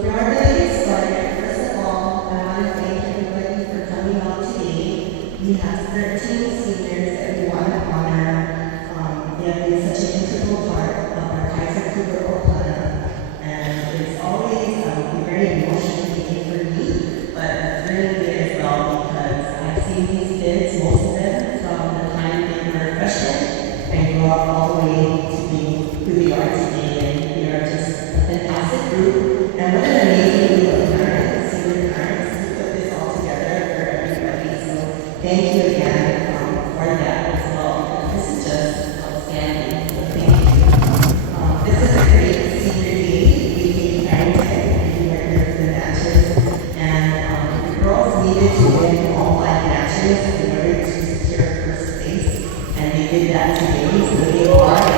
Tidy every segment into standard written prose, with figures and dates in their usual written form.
we are going to get started. First of all, I want to thank everybody for coming out today. We have 13 seniors that we want to honor. They have been such an integral part of our Kaiser and it's always very emotional day for me, but a thrilling day as well because I've seen these kids, most of them, from the time they were freshmen and grow up all the way to being who they are today. And we are just a fantastic group. And what an amazing group of parents, senior parents, who put this all together for everybody. So thank you again for that as well. This is just outstanding. So thank you. This is a great senior day. We came and we were here for the matches. And the girls needed to win all 5 matches in order to secure first place. And they did that today. So they are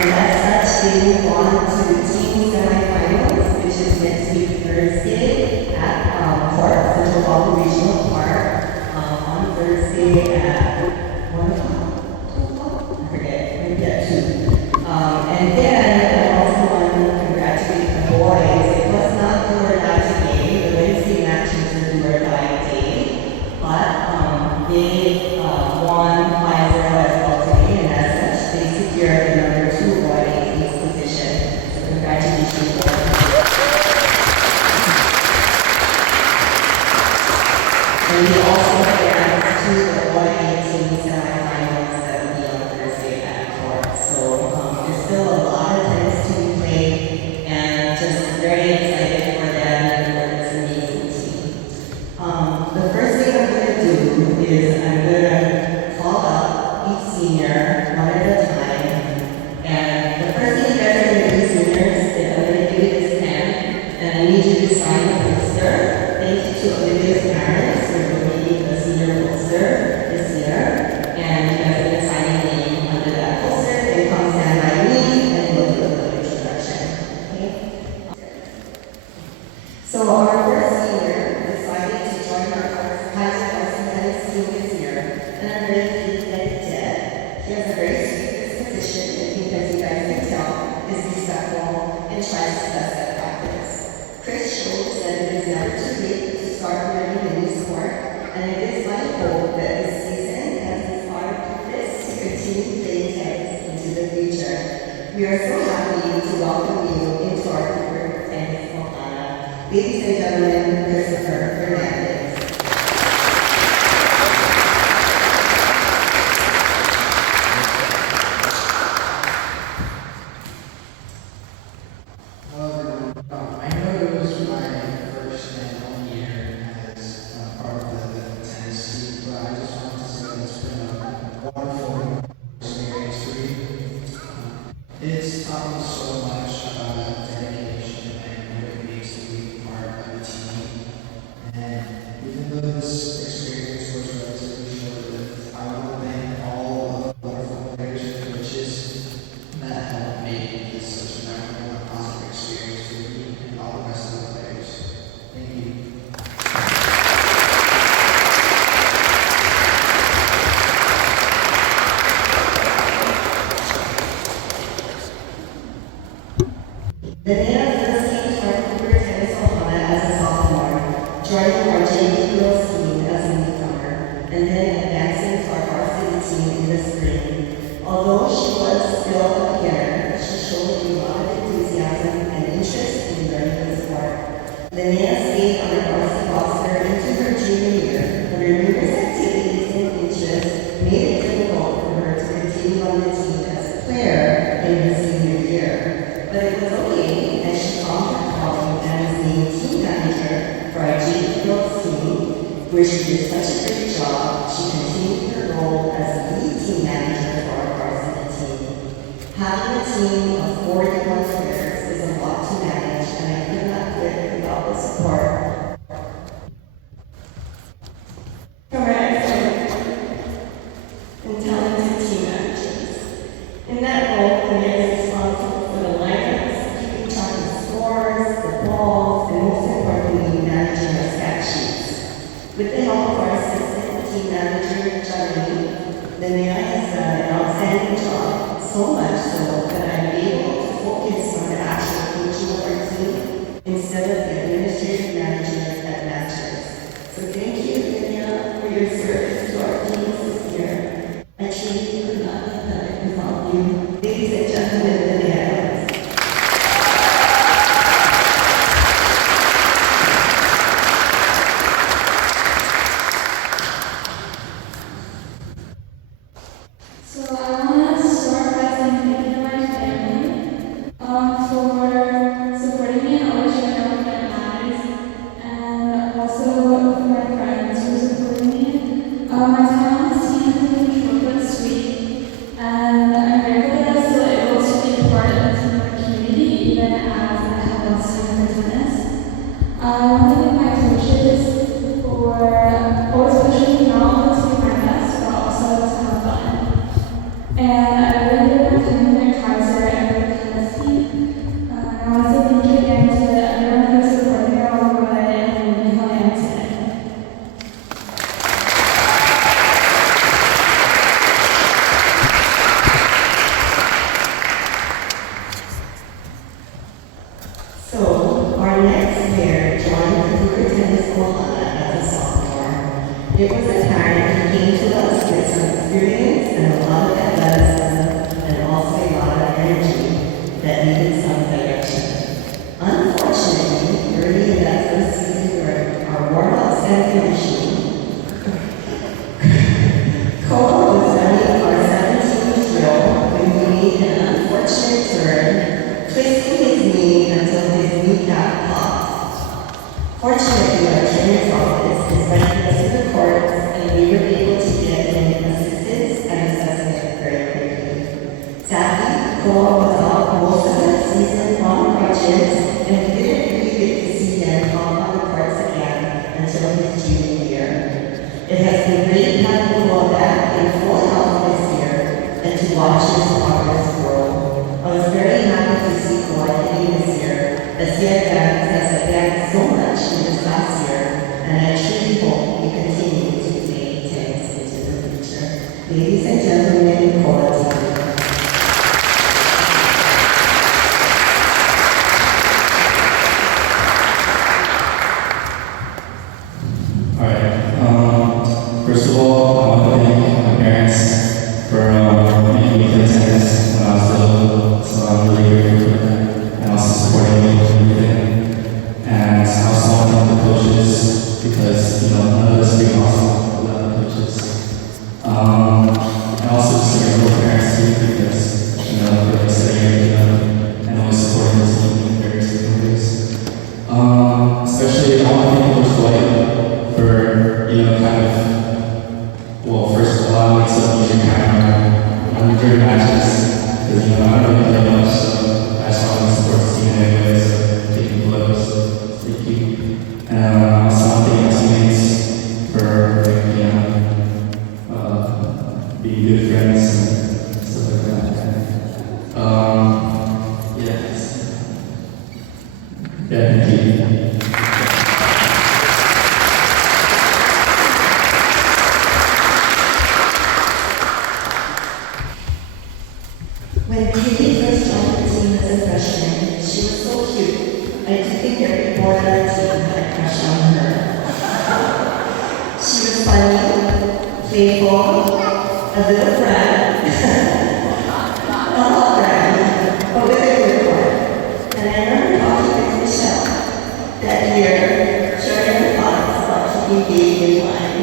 and as such, they move on to the team semifinals, which is next week Thursday at Central Valley Regional Park on Thursday at 1 o'clock, 2 o'clock? I forget, maybe at 2. And then I also want to congratulate the boys. It was not do or die today. The Wednesday matches were do or die day, but they won 5-0 as well today, and as such, they secured the number 2 position. So congratulations, boys. And we also advanced to the team semifinals that will be on Thursday at Court. So there's still a lot of tennis to be played, and just very excited for them and for this amazing team. The first thing I'm going to do is I'm going to call up each senior one at a time. And the first thing you guys are going to do, seniors, is I'm going to give you this pen, and I need you to sign the poster. Thank you to Olivia's parents for donating the senior poster this year. And you guys are going to sign your name under that poster. Then come stand by me, and we'll do a little introduction. Okay? So our first senior decided to join our Kaiser tennis team this year, and I'm very pleased that he did. He has a very sweet disposition, and because you guys can tell, is respectful and tries his best at practice. Chris shows that it is never too late to start learning a new sport, and it is my hope that this season has inspired Chris to continue playing tennis into the future. We are so happy to welcome you into our favorite tennis Ohana. Ladies and gentlemen, Christopher Hernandez. I know it was my first and only year as part of the tennis team, but I just wanted to say it's been a wonderful experience for me. It's taught me so much about dedication and what it means to be part of a team. And even though this experience was relatively short-lived, I want to thank all of the wonderful players and coaches that helped make this such a memorable and positive experience for me and all the rest of the players. Thank you. Linnaea first came to Vancouver Tennis Ohana as a sophomore, joining our JV girls team as a newcomer, and then advancing to our varsity team in the spring. Although she was still a beginner, she showed a lot of enthusiasm and interest in learning the sport. Linnaea stayed on the varsity roster into her junior year, but her numerous activities and interests made it difficult for her to continue on the team as a player in her senior year. But it was okay, as she found her calling and was named team manager for our JV girls team, where she did such a great job. She continued her role as the lead team manager for our varsity team. Having a team of 41 players is a lot to manage, and I could not do it without the support so much so that I'm able to focus on the actual coaching of our team instead of the administrative management that matters. So thank you, Linnaea, for your service to our teams this year. I truly could not have done it without you. Ladies and gentlemen, Linnaea Ellis. So I want to start by thanking my family for supporting me and always showing up when it matters, and also for my friends who supported me. My time on this team has been short but sweet, and I'm grateful that I'm still able to be part of the community even as I have lost time for tennis. I want to thank my coaches for always pushing me not only to be my best, but also to have fun. And I really did my time at Kaiser and the tennis team. I want to say thank you again to everyone who supported me along the way and made me who I am today. So, our next pair joined the Hooker Tennis Ohana as a sophomore. It was apparent he came to us with some experience and a lot of athleticism and also a lot of energy that needed some direction. Unfortunately, early in that first season during our warm-ups and conditioning, Koa was running our 17 drill when he made an unfortunate turn, twisting his knee until his kneecap popped. Fortunately, our trainer's office is right next to the courts, and we were able to get him assistance and assessment very quickly. Sadly, Koa was out most of the season on crutches, and we didn't really get to see him out on the courts again until his junior year. It has been great having Koa back in full health this year and to watch his progress grow. I was very happy to see Koa hitting this year, as he has advanced so much in this last year, and I truly hope he continues to play tennis into the future. Ladies and gentlemen, Koa Tigley. Alright, first of all, I want to thank my parents for making me play tennis when I was little, so I'm really grateful for that, and also supporting me with everything. And I also want to thank the coaches, because, none of this would be possible without the coaches. And also just grateful parents too, because, they're setting everything up and always supporting the team in various different ways. Especially, I want to thank Coach Blake for, first allowing me to use your camera during matches, because, I don't really play much, so I just want to support the team anyway, so taking blows, thank you. And I also want to thank my teammates for, being good friends and stuff like that. Thank you. When Katie first joined the team as a freshman, she was so cute. I did think every boy on our team had a crush on her. She was funny, playful, a little brat, a hot brat, but with a good heart. And I remember talking with Michelle that year, sharing her thoughts about keeping Katie in line.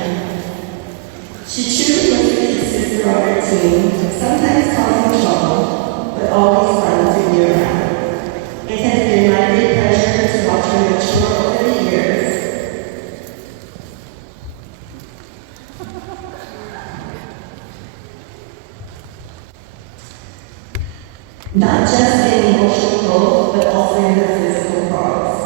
She truly was the big sister on her team, sometimes causing trouble, but always fun to be around. It has been my great pleasure to watch her mature over the years. Not just in emotional growth, but also in her physical progress.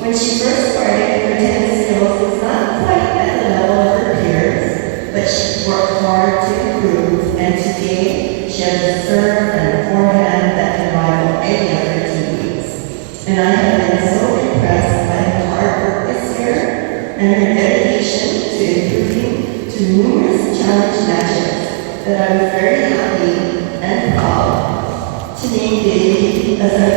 When she first started, her tennis skills was not quite at the level of her peers, but she worked hard to improve, and today she has a serve and a forehand that can rival any other teammates. And I have been so impressed by her hard work this year and her dedication to improving to numerous challenge matches that I was very happy and proud to name David as our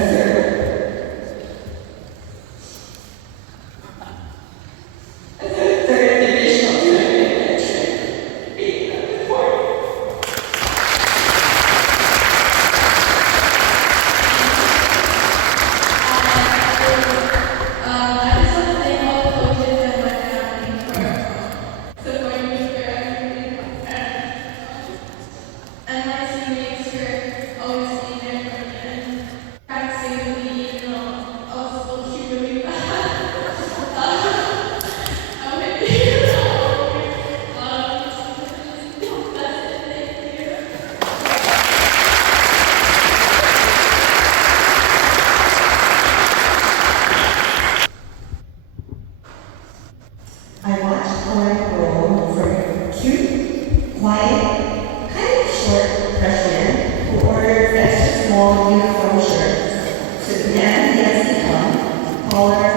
third divisional tournament veteran being on the court. I just want to thank all the coaches and my family for supporting me through everything, and my teammates for always being there for me and practicing with me, even though I was low-key really bad. I'm with you. That's it. Thank you. I watched Koen grow from a cute, quiet, kind of short freshman who ordered extra small uniform shirts to the man he has become, taller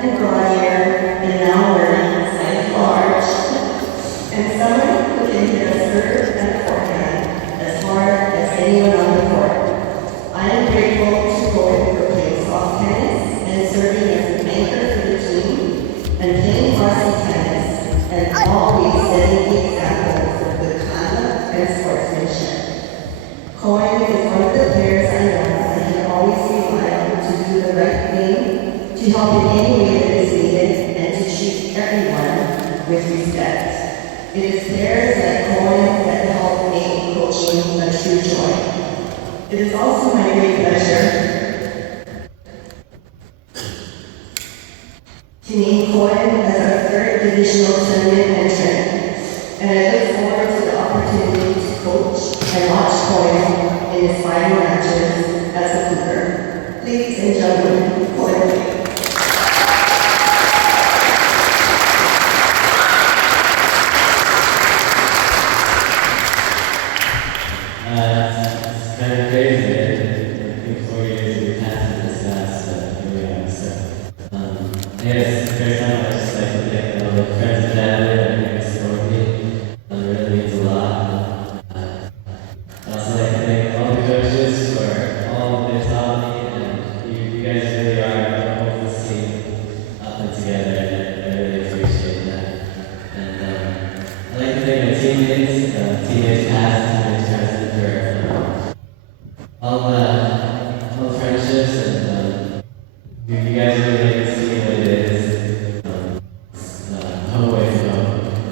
and brawnier, and now wearing size large, and someone who can hit a serve and forehand as hard as anyone on the court. I am grateful to Koen for playing soft tennis and serving as an anchor for the team and playing varsity tennis and always setting the example of good conduct and sportsmanship. Koen is one of the players I know that can always rely on to do the right thing, to help in any way that is needed, and to treat everyone with respect. It is players like Koen that help make coaching a true joy. It is also my great pleasure to name Koen as our third divisional tournament entrant, and I look forward to the opportunity to coach and watch Koen in his final matches as a Cougar. Ladies and gentlemen, Koen Blake. It's kind of crazy. I think 4 years we passed this fast, but here we are. So, yes, first time I just like to thank all the friends and family that are here to support me. It really means a lot. I also like to thank all the coaches for all they taught me, and you guys really are the whole this team up and together, and I really appreciate that. And I'd like to thank my teammates past, teammates present, for all the friendships, and you guys really make this team what it is. It's a whole way to go,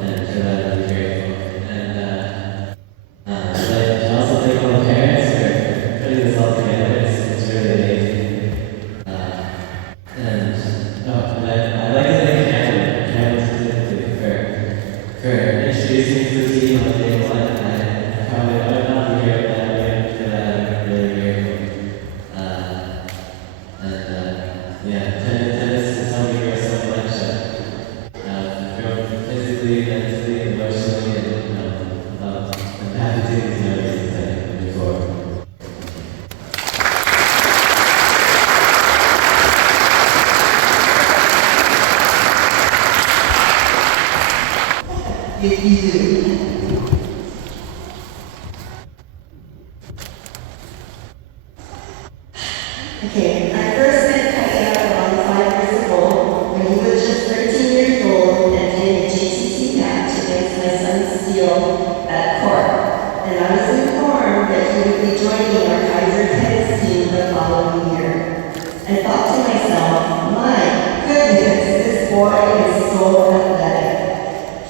and for that I'm grateful. And I'd like to also thank all the parents for putting this all together. It's really amazing. I'd like to thank Cameron specifically for introducing me to the team on day one. I probably would not be here without him. For that, I'm really grateful. Tennis has helped me grow so much. I've grown physically, mentally, emotionally, and I'm happy to take these memories and move forward. If you do. Okay, I first met Kaiser around 5 years ago when he was just 13 years old and playing a JTT match against my son's Steele at court. And I was informed that he would be joining our Kaiser tennis team the following year. I thought to myself, my goodness, this boy is so athletic.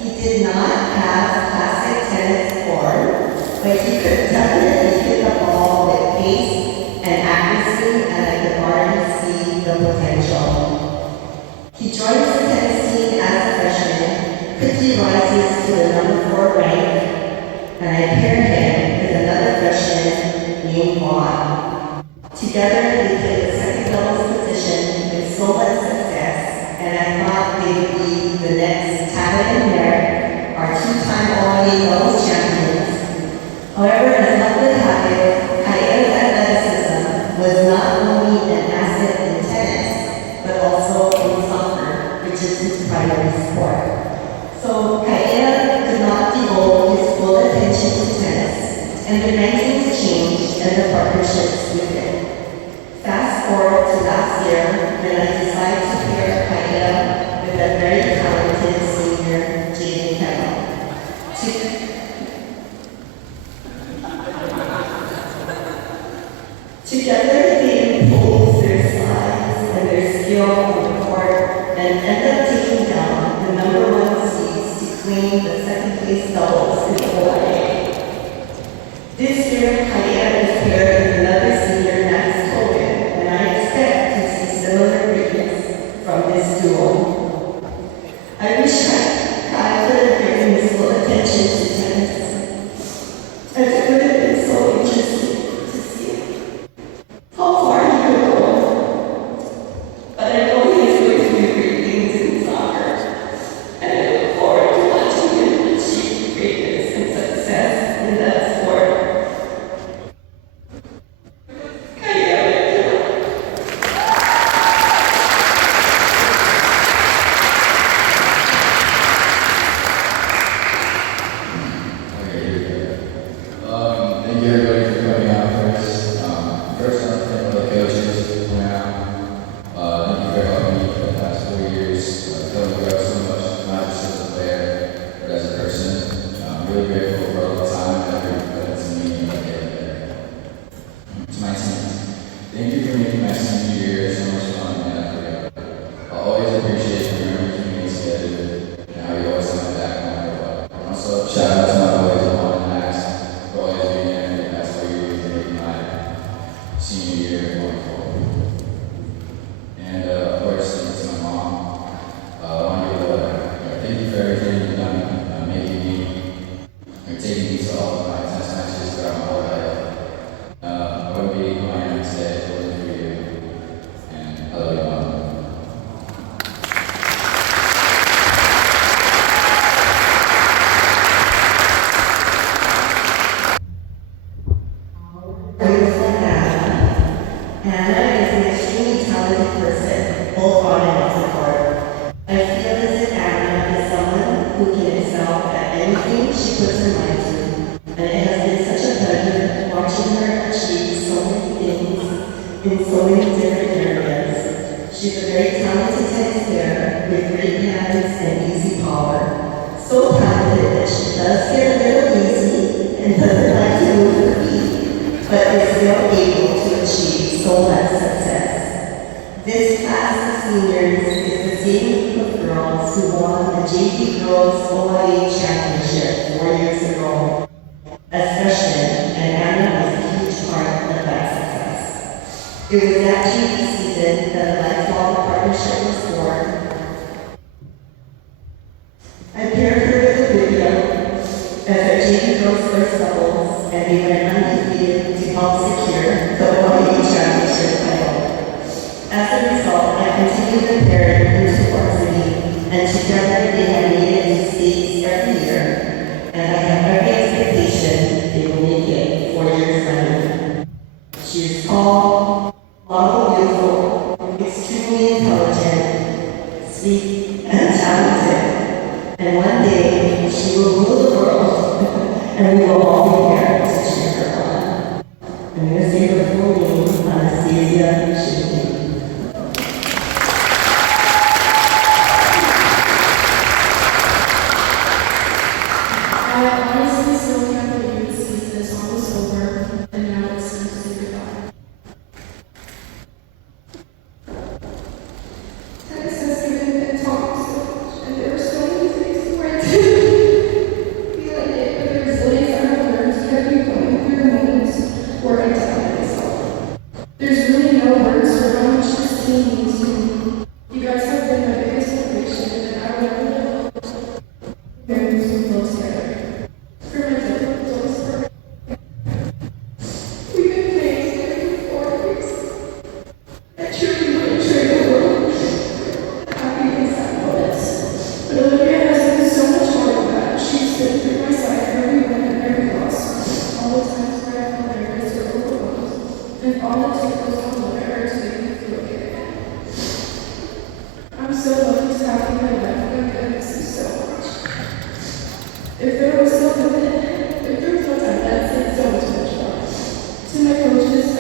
He did not have classic tennis form, but he could definitely hit the ball with pace and accuracy, and I could already see the potential. He joins the tennis team as a freshman, quickly rises to the number 4 rank, and I pair him with another freshman named Vaughn. Together, they played the second levels position with so much success, and I thought they would be the next talent and merit, our 2-time All-League levels champions. However, as luck would have it, Kaiser's athleticism was not only an asset in tennis, but also in soccer, which is his primary sport. So Kaiser could not devote his full attention to tennis, and the rankings changed and the partnerships with it. Fast forward to last year when I decided to pair Kaia with a very talented senior, Jaycie Nishibun. Together, they impose their size and their skill on the court and end up taking down the #1 seeds to claim the second place doubles in the OIA. This year, Kaia is paired with another senior, Tobin, and I expect to see similar greatness from this duo. I wish Kaia could have given his full attention to tennis, as it would have been so interesting to see how far he could go. But I know he is going to do great things in soccer, and I look forward to watching him achieve greatness and success in that sport. Thank you everybody for coming out first. First, I want to thank all the coaches for coming out. Thank you for helping me for the past 4 years. Helped me grow so much, not just as a player, but as a person. I'm really grateful for all the time and effort you put into me and making it better. To my team, thank you for making my senior year so much fun and unforgettable. I'll always appreciate the memories we made together and how you always have my back no matter what. And also, shout out to my boys on and Max for always being there for the past 4 years and making my senior year going forward. And of course, thank you to my mom. I want to give thank you for everything you've done, making me, or taking me to all of my tennis matches throughout my whole life. I wouldn't be who I am today if it wasn't for you. And I love you, Mom. Beautiful Anna. Anna is an extremely talented person, both on and off the court. I feel as if Anna is someone who can excel at anything she puts her mind to, and it has been such a pleasure watching her achieve so many things in so many different areas. She's a very talented tennis player with great hands and easy power. So talented that she does get a little lazy and doesn't like to move her feet, but is still able to achieve so much success. This class of seniors is the same group of girls who won the JV Girls OIA Championship 4 years ago as freshmen, and Anna was a huge part of that success. It was that JV season that a lifelong partnership was formed. I paired her with Olivia as our JV Girls first doubles, and they went undefeated to help secure the OIA Championship title. As a result, I continued to pair into Varsity, and together they have made it to states every year, and I have every expectation they will make it 4 years running. She is tall, beautiful, extremely intelligent, sweet, and talented, and one day she will rule the world, and we will all be there to cheer her on. I'm going to say her full name, Anastasia Schooneheydt. I honestly still can't believe this season is almost over, and now it's time to say goodbye. Tennis has given me a talk so much, and there are so many things where I didn't feel like it, but the resilience I have learned kept me going through the moments where I doubted myself. There's really no words for how much this team means to me. You guys have been my biggest motivation, and I will never let go. Memories we built together. For my doubles for we've been playing together for 4 years. I truly would trade the world for happy and sad moments. But Olivia has been so much more than that. She's been through my side for every win and every loss. All the times where I felt nervous or overwhelmed. And all it took was one look at her to make me feel okay. I'm so lucky to have you in my life, and I miss you so much. If there was no time, I'd say so much more. To my coaches,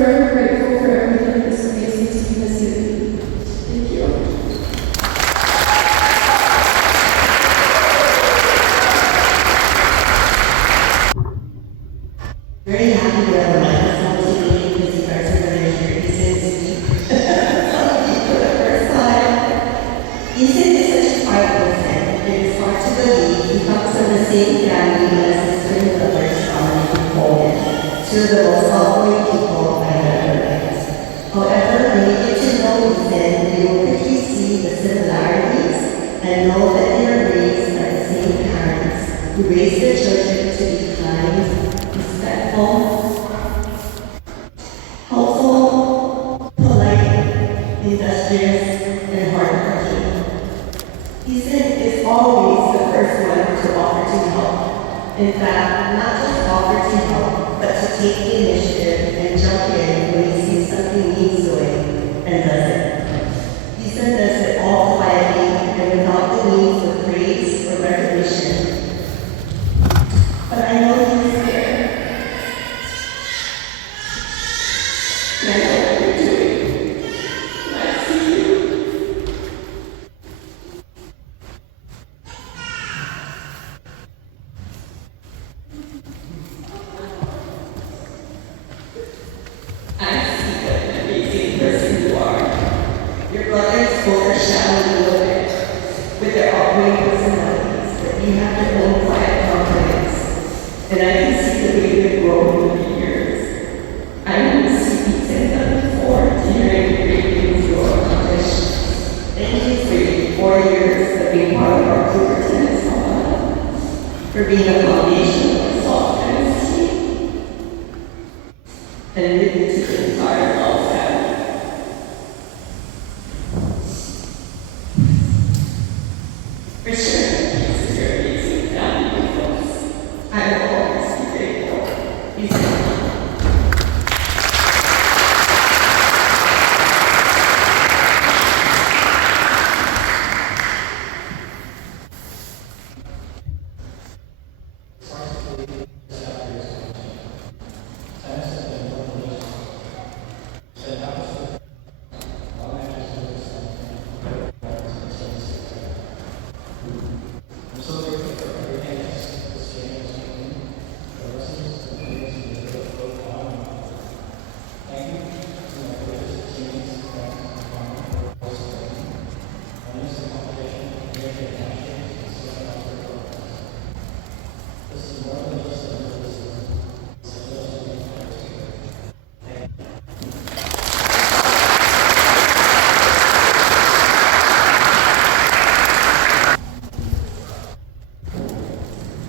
forever grateful for everything this amazing team has given me. Thank you. Very happy to have a microphone today because you guys are going to hear Eason speak. For the first time. Eason is such a quiet person. It is hard to believe he comes from the same family as his twin brothers, Dominic and Coen, two of the most outgoing people I've ever met. However, when you get to know Eason, you will quickly see the similarities and know that they are raised by the same parents who raise their children to be kind, respectful, helpful, polite, industrious, and hardworking. Eason is always the first one to offer to help. In fact, not just offer to help, but to take the initiative and jump in when he sees something needs doing and does it. Eason does it all quietly and without the need for praise or recognition. But I know he is there. And I know what you're doing. And I see you. I see what an amazing person you are. Your brothers both are shallow a little bit with their outgoing personalities, but you have your own quiet confidence. And I can see the way you've grown over the years. I didn't see Eason done before to hearing the great things you all accomplished. Thank you for your 4 years of being part of our Cougar tennis squad, for being a foundation of our soft tennis team, and really to the entire Lau family. For sure, these are your amazing family folks. I will always be grateful. Eason.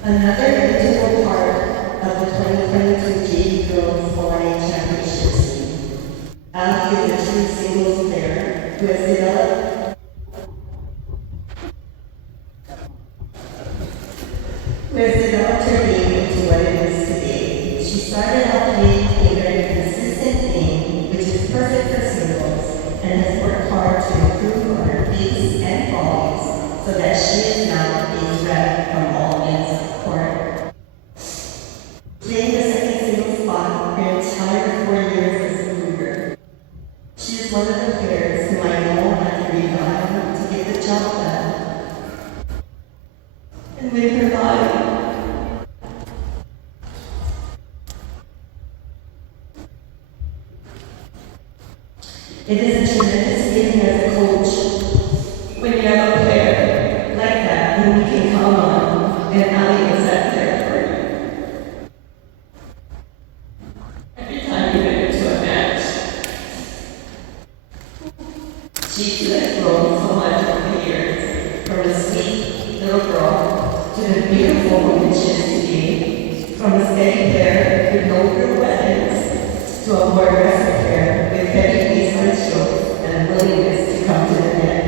Another integral part of the 2022 JV Girls Hawaii Championship team. Ali is a true singles player who has developed her game into what it is today. She started out playing a very consistent game, which is perfect for singles, and has worked hard to improve on her pace and volleys so that she is now a threat from all ends of the court. Playing the second singles spot her entire 4 years as a Cougar. She is one of the players who I know had to rely on to get the job done and win her life. It is a tremendous feeling as a coach when you have a player like that whom you can count on, and Ali is that there for you. Every time you get into a match, she too has grown so much over the years, from a sweet little girl to the beautiful woman she is today, from a steady player with no real weapons to a more aggressive player with heavy pace on strokes and a willingness to come to the net.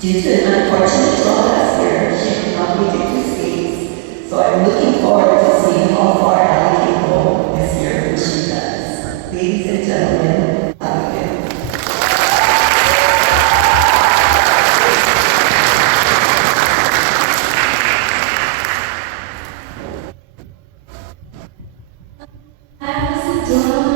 Due to an unfortunate draw last year, she could not make it to states, so I'm looking forward to seeing how far Ali can go this year when she does. Ladies and gentlemen, Ali. I was a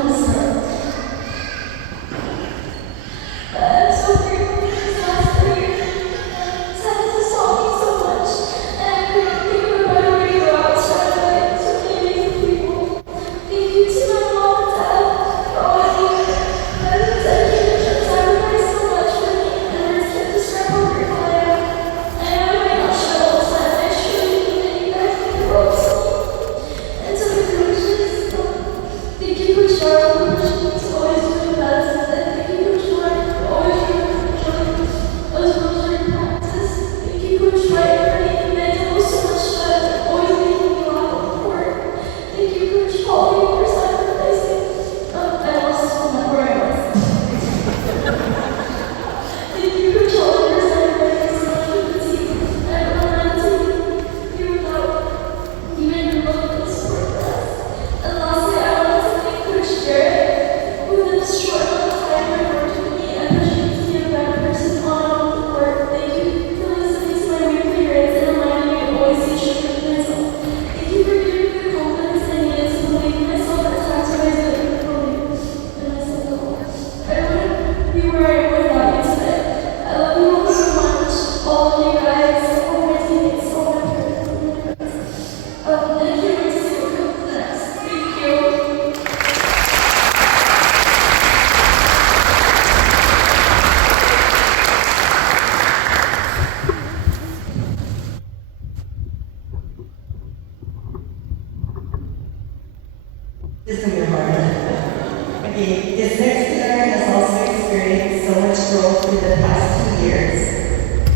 This next player has also experienced so much growth in the past 2 years.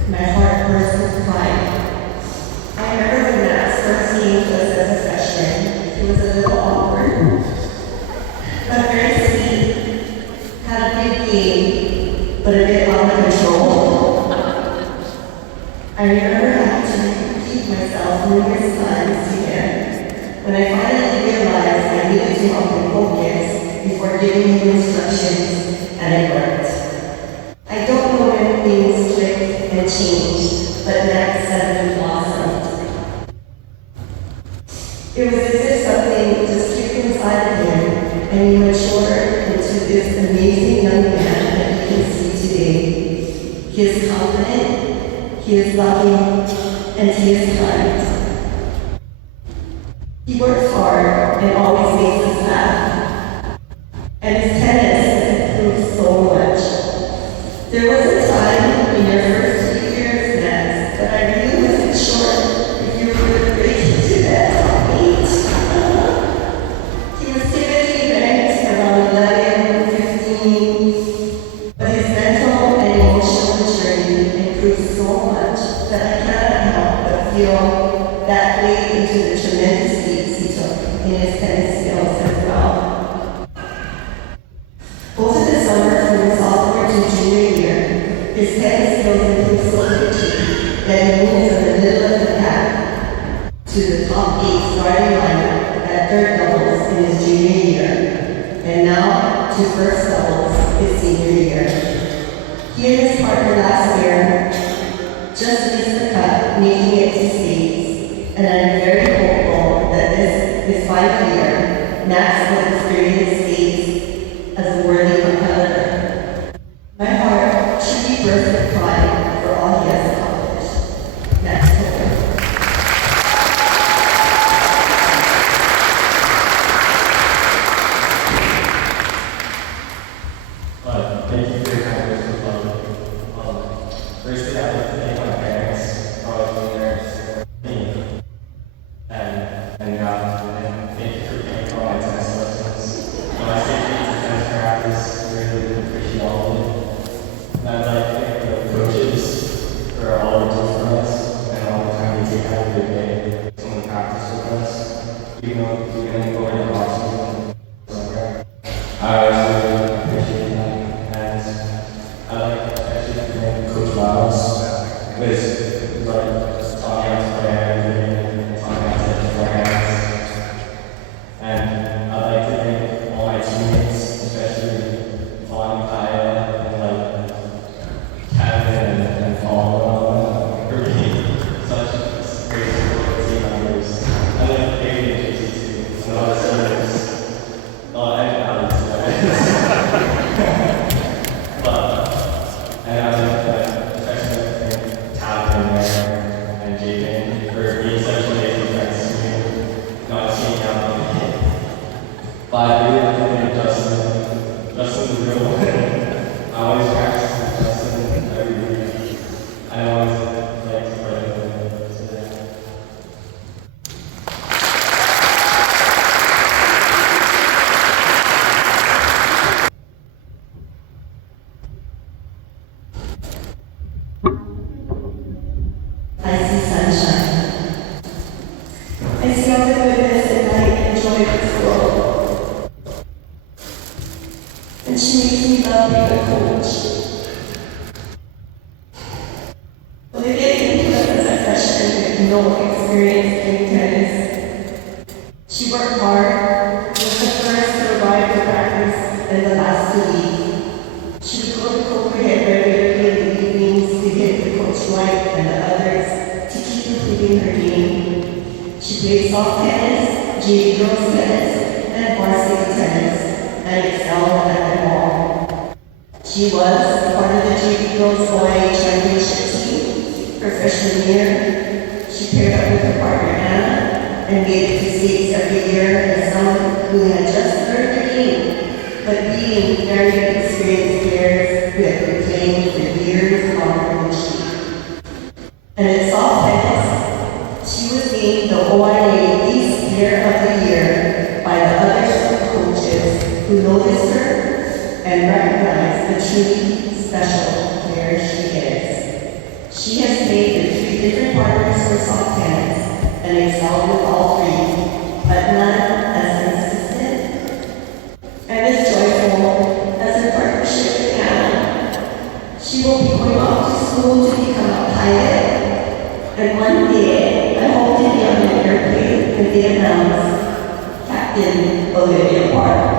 My heart burst with pride. I remember when Max first came to us as a freshman, he was a little awkward, but very sweet, had a big game, but a bit out of control. I remember having to repeat myself numerous times to him. When I finally realized I needed to help him focus before giving him instructions, and it worked. I don't know when things clicked and changed, but Max suddenly blossomed. It was as if something just kicked inside of him, and he matured into this amazing young man that you can see today. He is confident, he is loving, and he is kind. He works hard and always makes us laugh. And his tennis has improved so much. There was a time in your first 3 years, Max, that I really wasn't sure if you were going to break into that top 8. He was typically ranked around 11, 15, but his mental and emotional maturity improved so much that I cannot help but feel that played into the tremendous leaps he took in his tennis skills as well. Over the summer from his sophomore to junior year, his tennis skills improved so quickly that he moved from the middle of the pack to the top 8 starting lineup at third doubles in his junior year, and now to first doubles his senior year. He and his partner last year just missed the cut, making it to states, and I'm very hopeful that this his final year, Max will experience states as a worthy competitor. My heart truly bursts with pride for all he has accomplished. Max Tobin. Thank you for your kind words of love. Firstly, I'd like to thank my parents, probably there, me, and thank you for paying for all my tennis lessons. When I say thank you to tennis practice, I really appreciate all of it. And I'd like to thank the coaches for all they do for us and all the time they take out of their day to only practice with us, even though we're going to go in the off-season somewhere. I really appreciate that. I like especially to thank Coach Lau, with like taught me how to play everything, taught me how to hit forehands. And I'd like to thank all my teammates, especially Vaughn and like Kevin and Vaughn for being such great support team members. I like Amy and Jaycie too, and all the seniors. And Alex. And I would like to especially thank Tobin and Jaycie for being such amazing friends to me, not seeing out the kid. But I really like to thank Justin. Justin's a real one. I always practice with Justin every week. I always like to play with him today. I see sunshine. I see all the goodness and light and joy of this world. And she makes me love being a coach. Olivia came to us as a freshman with no experience in tennis. She worked hard, was the first to arrive to practice and the last to leave. She would go to Copenhagen regularly in the evenings to hit the coach White and the others to keep improving her game. She played soft tennis, JV girls tennis, and varsity tennis, and excelled at them all. She was part of the JV girls boy championship team her freshman year. She paired up with her partner Anna and made it to states every year as someone who had just learned the game, but being very experienced players who had been playing for years longer than she. And in soft tennis, she was named the OIA East Player of the Year by the other coaches who know notice her and recognize the truly special player she is. She has played with 3 different partners for soft tennis and excelled with all 3, but none as consistent and as joyful as her partnership with Anna. She will be going off to school to become a pilot, and one day I hope to be on an airplane with Vietnam's Captain Olivia Park.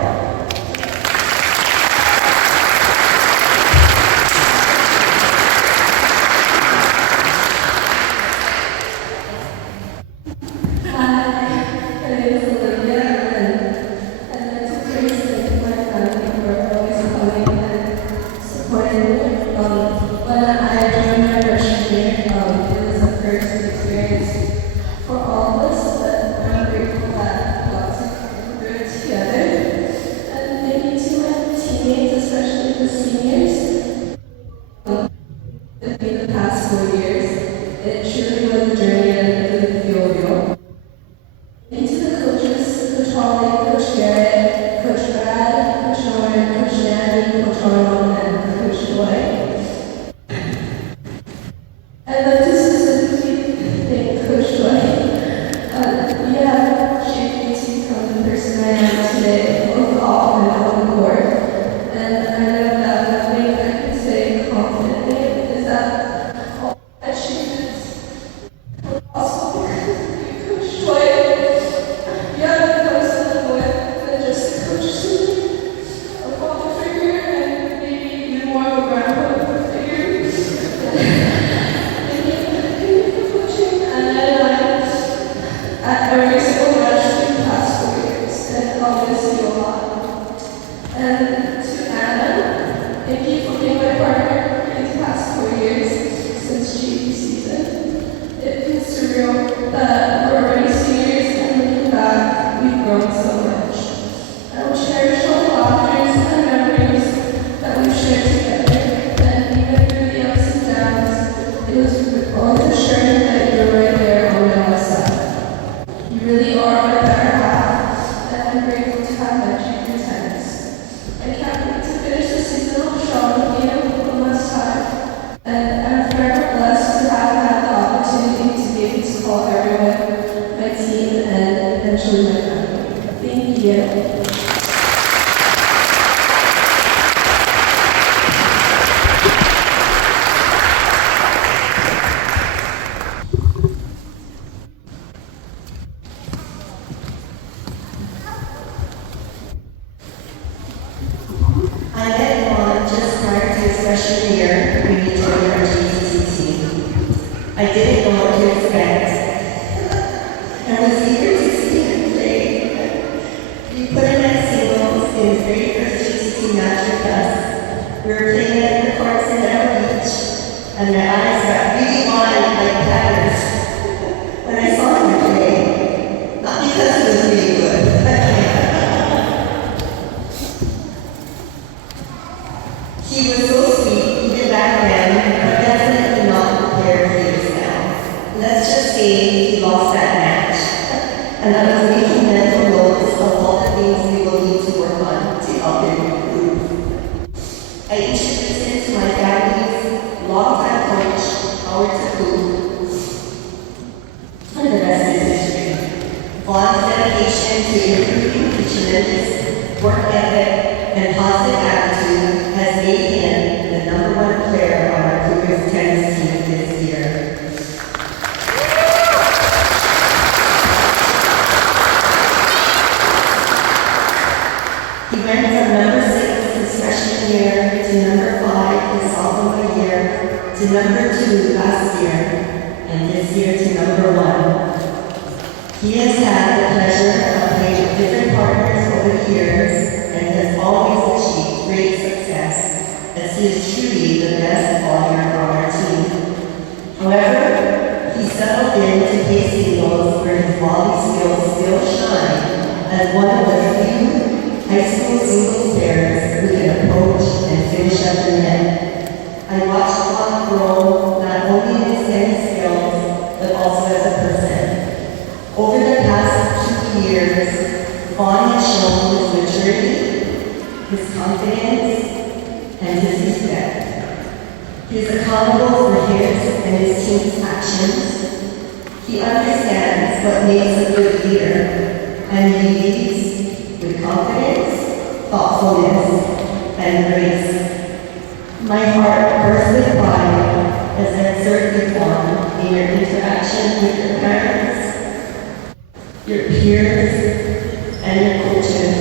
Over the past 2 years, Vaughn has shown his maturity, his confidence, and his respect. He is accountable for his and his team's actions. He understands what makes a good leader, and he leads with confidence, thoughtfulness, and grace. My heart bursts with pride as I observe you Vaughn in your interaction with your parents, your peers, and your coaches.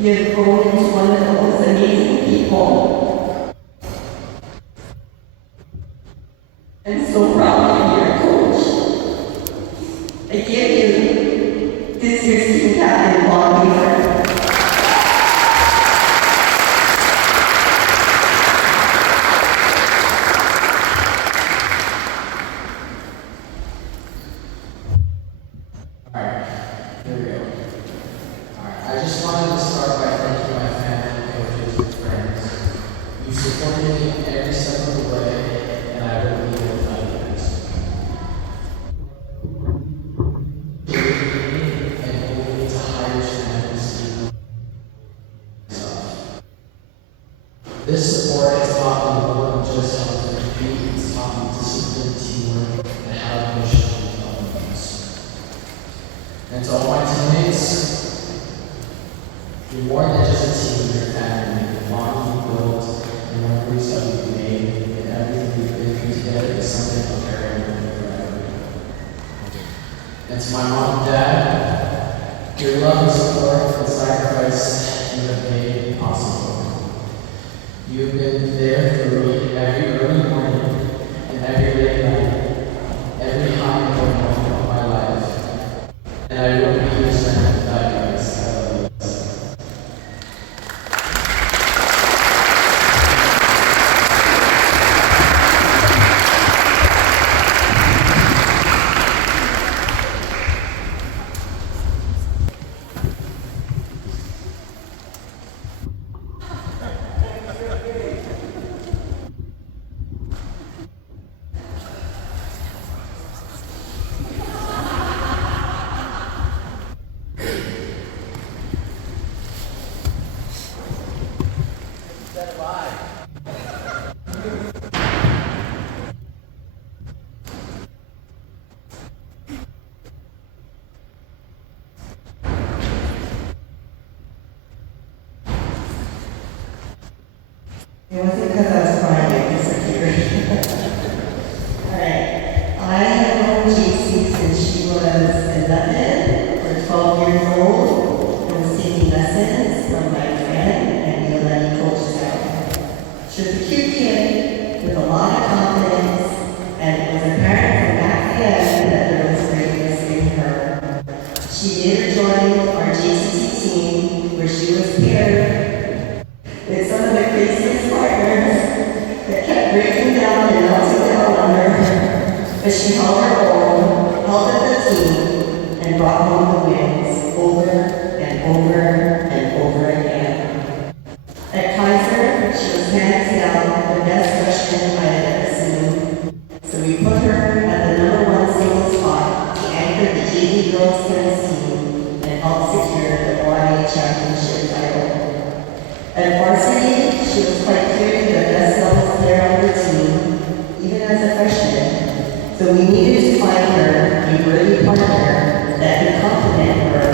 You have grown into one of the most amazing people. I'm so proud to be your coach. I give you this year's team captain, Vaughn Weaver. Alright, here we go. Alright, I just wanted to start by thanking my family, coaches, and friends. You supported me every step of the way, and I wouldn't leave it without you guys. You believed in me and hold me to higher standards than myself. This support has taught me more than just how to compete. It's taught me discipline, teamwork, and how to push things. And to all my teammates, you're more than just a team, you're family. The bond we built, the memories that we've made, and everything we've been through together is something I'll carry with me forever. And to my mom and dad, your love and support and sacrifice you have made possible. You've been there for me every early morning and every late night, every high and low moment of my life. And I wouldn't be here tonight without you guys. I love you guys. It wasn't because I was crying, I disappeared. Alright, I have known Jaycie since she was 11 or 12 years old and was taking lessons from my friend and Nguyen coach Sal. She was a cute kid with a lot of confidence, and it was apparent from back then that there was greatness in her. She did join our JCT team where she was paired with some of the craziest partners that kept breaking down and melting down on her. But she held her own, held up the team, and brought home the wins over and over and over again. At Kaiser, she was hands down the best freshman I had ever seen. So we put her at the #1 single spot to anchor the JV girls tennis team and help secure the OIA championship title. At Varsity, she was quite clearly the best level player on the team, even as a freshman. So we needed to find her a worthy partner that could complement her,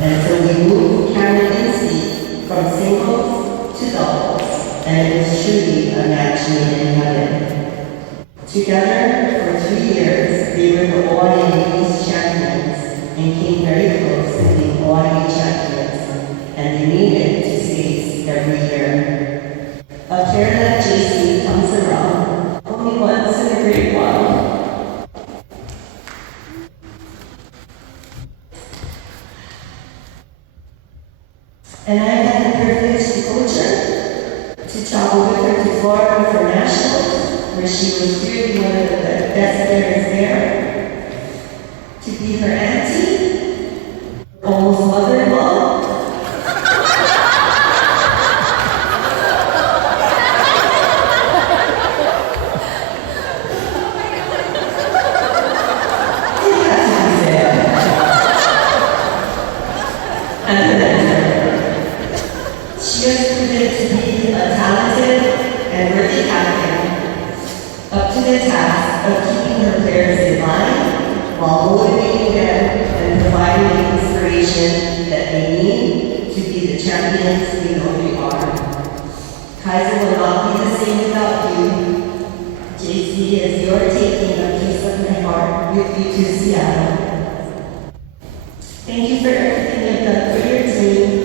and so we moved Cameron Inslee from singles to doubles, and it was truly a match made in heaven. Together, for 2 years, they were the OIA East champions and came very close to being OIA champions, and they needed to states every year. A pair like Jaycie comes around only once in a great while. And I had the privilege to coach her, to travel with her to Florida for nationals, where she was really one of the best players there, to be her auntie, almost mother-in-law. She has proven to be a talented and worthy captain, up to the task of keeping her players in line while motivating them and providing the inspiration that they need to be the champions we know they are. Kaiser will not be the same without you. Jaycie, as you're taking a piece of my heart with you to Seattle. Thank you for everything you've done for your team.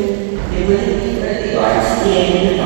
They wouldn't be where they are today